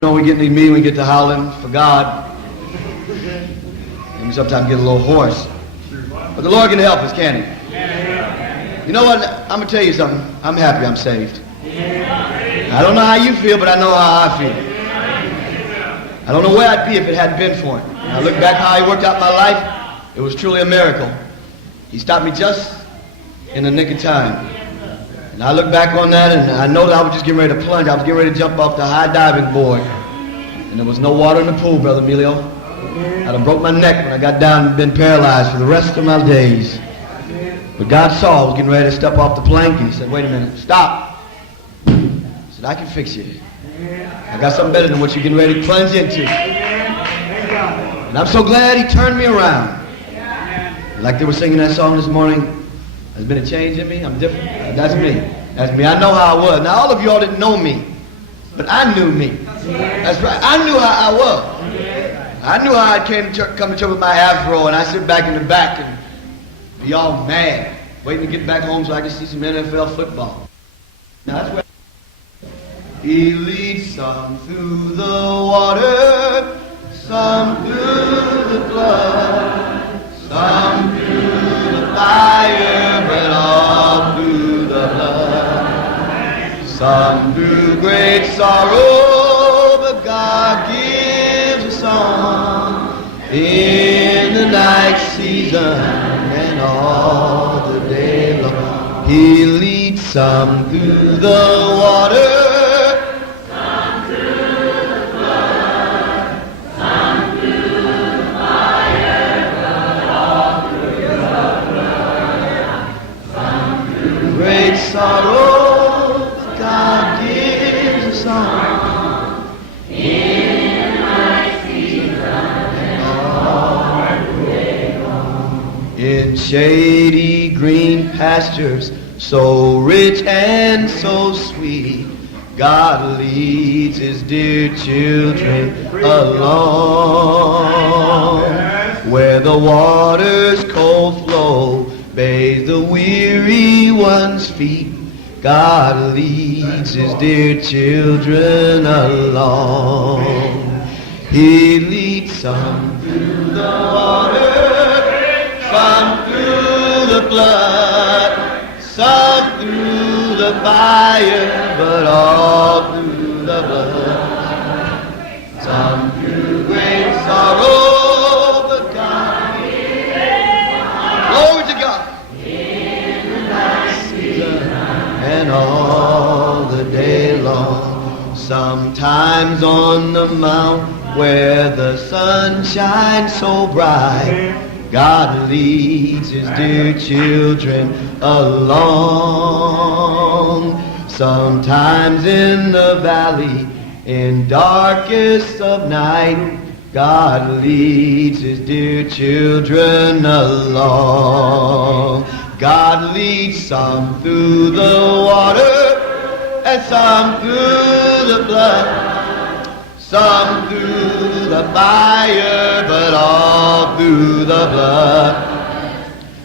You know, we get in these meetings, we get to howling for God, and we sometimes get a little hoarse. But the Lord can help us, can't He? You know what? I'm going to tell you something. I'm happy I'm saved. I don't know how you feel, but I know how I feel. I don't know where I'd be if it hadn't been for Him. When I look back how He worked out my life, it was truly a miracle. He stopped me just in the nick of time. And I look back on that, and I know that I was just getting ready to plunge. I was getting ready to jump off the high diving board. And there was no water in the pool, Brother Emilio. I'd have broke my neck when I got down and been paralyzed for the rest of my days. But God saw I was getting ready to step off the plank, and He said, wait a minute, stop. He said, I can fix you. I got something better than what you're getting ready to plunge into. And I'm so glad He turned me around. Like they were singing that song this morning, there's been a change in me. I'm different. That's me. That's me. I know how I was. Now, all of y'all didn't know me, but I knew me. That's right. I knew how I was. I knew how I came to come to church with my afro, and I sit back in the back and be all mad, waiting to get back home so I can see some NFL football. Now, that's where He leads some through the water, some through the blood, some through the fire, but all through the blood. Some through great sorrow, but God gives a song in the night season and all the day long. He leads some through the water, sorrow, God gives a song in the night season and all the day long. In shady green pastures, so rich and so sweet, God leads His dear children along. Where the waters cold flow, bathe the weary one's feet, God leads His dear children along. He leads some through the water, some through the blood, some through the fire, but all through the blood. Some through great sorrow, but God glory to God. And all the day long. Sometimes on the mount where the sun shines so bright, God leads His dear children along. Sometimes in the valley, in darkest of night, God leads His dear children along. God leads some through the water and some through the blood, some through the fire, but all through the blood.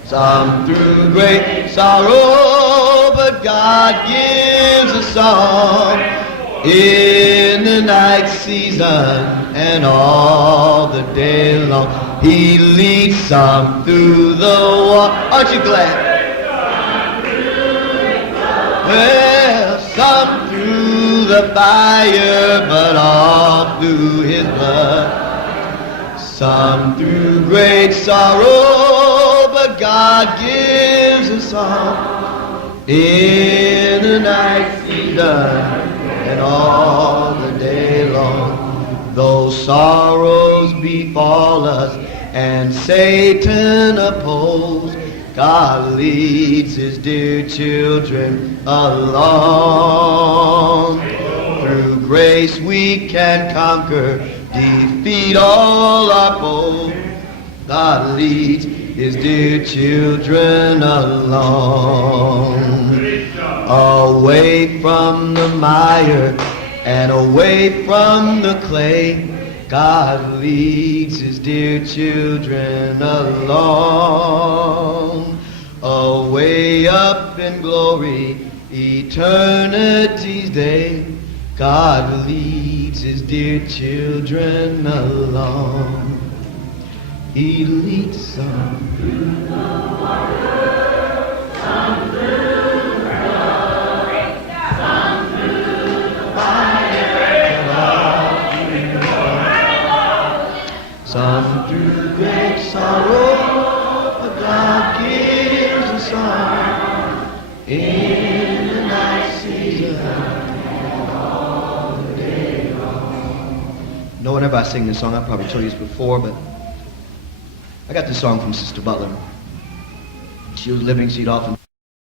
Some through great sorrow, but God gives a song in the night season and all the day long. He leads some through the water. Aren't you glad? Well, some through the fire, but all through His blood. Some through great sorrow, but God gives a song in the night season and all the day long. Though sorrows befall us and Satan oppose, God leads His dear children along. Through grace we can conquer, defeat all our foes. God leads His dear children along. Away from the mire and away from the clay, God leads His dear children along. Away up in glory, eternity's day, God leads leads his dear children along. He leads some through the water, some through the flood, some through the fire, some through great sorrow. But God gives a song in the night season. You know, whenever I sing this song, I probably told you this before, but I got this song from Sister Butler. She was living, she'd often